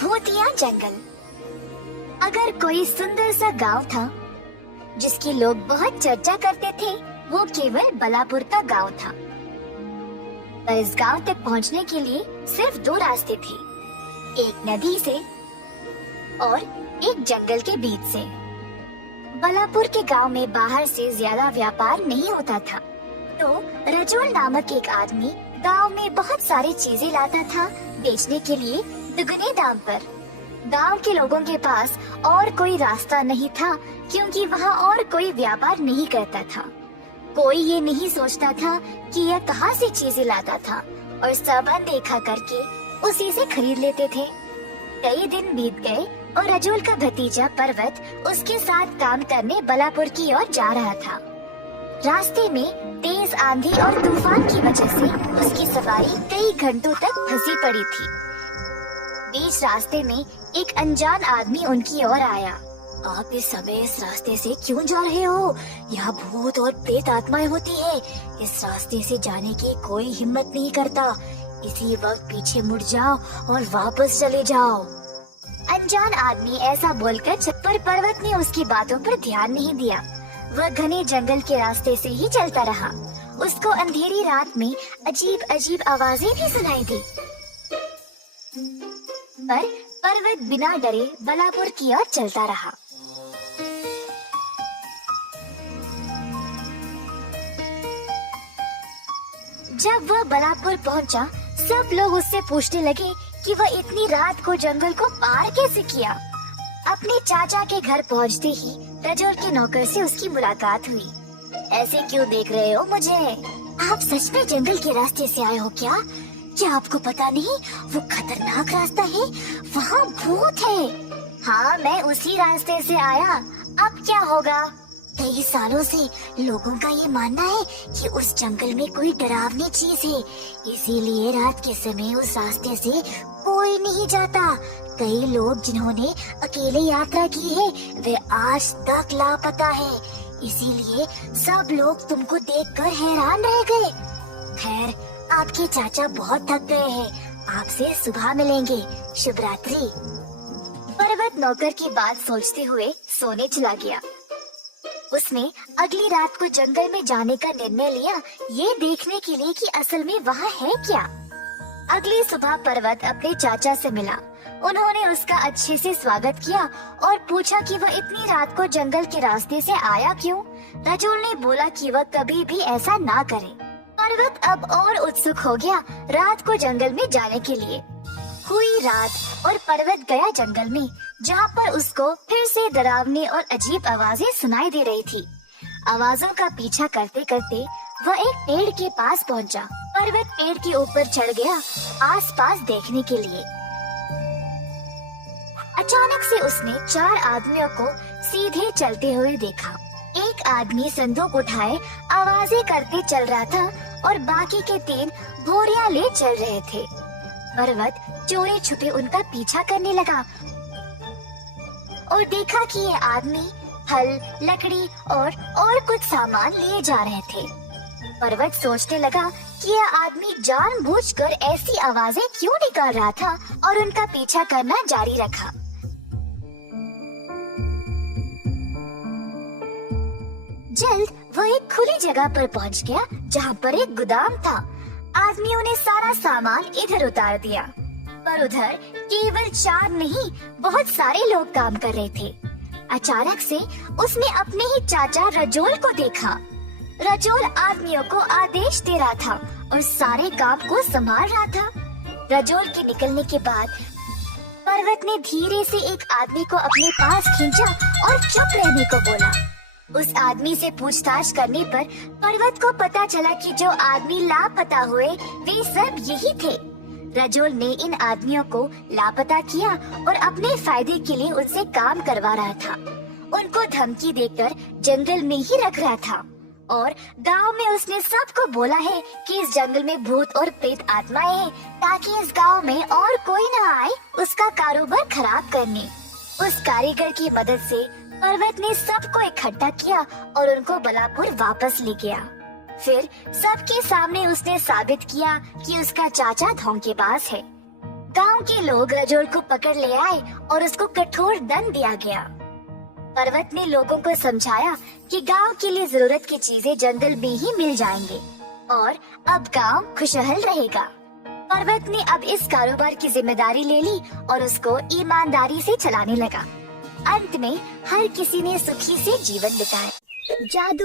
भूतिया जंगल। अगर कोई सुंदर सा गांव था जिसकी लोग बहुत चर्चा करते थे, वो केवल बलापुर का गांव था। पर इस गांव तक पहुंचने के लिए सिर्फ दो रास्ते थे, एक नदी से और एक जंगल के बीच से। बलापुर के गांव में बाहर से ज्यादा व्यापार नहीं होता था, तो रजोल नामक एक आदमी गांव में बहुत सारी चीजें लाता था बेचने के लिए दुगने दाम पर। गांव के लोगों के पास और कोई रास्ता नहीं था, क्योंकि वहाँ और कोई व्यापार नहीं करता था। कोई ये नहीं सोचता था कि यह कहाँ से चीजें लाता था, और सब अनदेखा करके उसी से खरीद लेते थे। कई दिन बीत गए और रजोल का भतीजा पर्वत उसके साथ काम करने बलापुर की ओर जा रहा था। रास्ते में तेज आंधी और तूफान की वजह से उसकी सवारी कई घंटों तक फंसी पड़ी थी। बीच रास्ते में एक अनजान आदमी उनकी ओर आया। आप इस समय इस रास्ते से क्यों जा रहे हो? यहाँ भूत और प्रेत आत्माएं होती है। इस रास्ते से जाने की कोई हिम्मत नहीं करता। इसी वक्त पीछे मुड़ जाओ और वापस चले जाओ। अनजान आदमी ऐसा बोलकर पर पर्वत ने उसकी बातों पर ध्यान नहीं दिया। वह घने जंगल के रास्ते से ही चलता रहा। उसको अंधेरी रात में अजीब अजीब आवाजें भी सुनाई दी, पर पर्वत बिना डरे बलापुर की ओर चलता रहा। जब वह बलापुर पहुंचा, सब लोग उससे पूछने लगे कि वह इतनी रात को जंगल को पार कैसे किया। अपने चाचा के घर पहुंचते ही रजोल के नौकर से उसकी मुलाकात हुई। ऐसे क्यों देख रहे हो मुझे? आप सच में जंगल के रास्ते से आए हो क्या? क्या आपको पता नहीं वो खतरनाक रास्ता है, वहाँ भूत है। हाँ, मैं उसी रास्ते से आया। अब क्या होगा? कई सालों से लोगों का ये मानना है कि उस जंगल में कोई डरावनी चीज है, इसीलिए रात के समय उस रास्ते से कोई नहीं जाता। कई लोग जिन्होंने अकेले यात्रा की है, वे आज तक लापता है। इसीलिए सब लोग तुमको देखकर हैरान रह गए। खैर, आपके चाचा बहुत थक गए हैं। आपसे सुबह मिलेंगे। शुभ रात्रि। पर्वत नौकर की बात सोचते हुए सोने चला गया। उसने अगली रात को जंगल में जाने का निर्णय लिया, ये देखने के लिए कि असल में वहाँ है क्या। अगली सुबह पर्वत अपने चाचा से मिला। उन्होंने उसका अच्छे से स्वागत किया और पूछा कि वह इतनी रात को जंगल के रास्ते से आया क्यों। रजोल ने बोला कि वह कभी भी ऐसा ना करे। पर्वत अब और उत्सुक हो गया रात को जंगल में जाने के लिए। हुई रात और पर्वत गया जंगल में, जहाँ पर उसको फिर से डरावनी और अजीब आवाजें सुनाई दे रही थी। आवाजों का पीछा करते करते वह एक पेड़ के पास पहुँचा। पर्वत पेड़ के ऊपर चढ़ गया आसपास देखने के लिए। अचानक से उसने 4 आदमियों को सीधे चलते हुए देखा। एक आदमी संदूक उठाए आवाजें करते चल रहा था और बाकी के 3 बोरियां ले चल रहे थे। पर्वत चोरी छुपे उनका पीछा करने लगा और देखा कि ये आदमी फल, लकड़ी और कुछ सामान लिए जा रहे थे। पर्वत सोचने लगा कि यह आदमी जानबूझकर ऐसी आवाजें क्यों निकाल रहा था और उनका पीछा करना जारी रखा। जल्द वह एक खुली जगह पर पहुंच गया, जहाँ पर एक गोदाम था। आदमियों ने सारा सामान इधर उतार दिया, पर उधर केवल 4 नहीं, बहुत सारे लोग काम कर रहे थे। अचानक से उसने अपने ही चाचा रजोल को देखा। रजोल आदमियों को आदेश दे रहा था और सारे काम को संभाल रहा था। रजोल के निकलने के बाद पर्वत ने धीरे से एक आदमी को अपने पास खींचा और चुप रहने को बोला। उस आदमी से पूछताछ करने पर पर्वत को पता चला कि जो आदमी लापता हुए वे सब यही थे। रजोल ने इन आदमियों को लापता किया और अपने फायदे के लिए उनसे काम करवा रहा था। उनको धमकी देकर जंगल में ही रख रहा था और गांव में उसने सबको बोला है कि इस जंगल में भूत और प्रेत आत्माएं हैं, ताकि इस गांव में और कोई न आए उसका कारोबार खराब करने। उस कारीगर की मदद से पर्वत ने सबको इकट्ठा किया और उनको बलापुर वापस ले गया। फिर सबके सामने उसने साबित किया कि उसका चाचा धोखेबाज है। गांव के लोग रजोल को पकड़ ले आए और उसको कठोर दंड दिया गया। पर्वत ने लोगों को समझाया कि गांव के लिए जरूरत की चीजें जंगल में ही मिल जाएंगे और अब गांव खुशहाल रहेगा। पर्वत ने अब इस कारोबार की जिम्मेदारी ले ली और उसको ईमानदारी से चलाने लगा। अंत में हर किसी ने सुखी से जीवन बिताया। जादू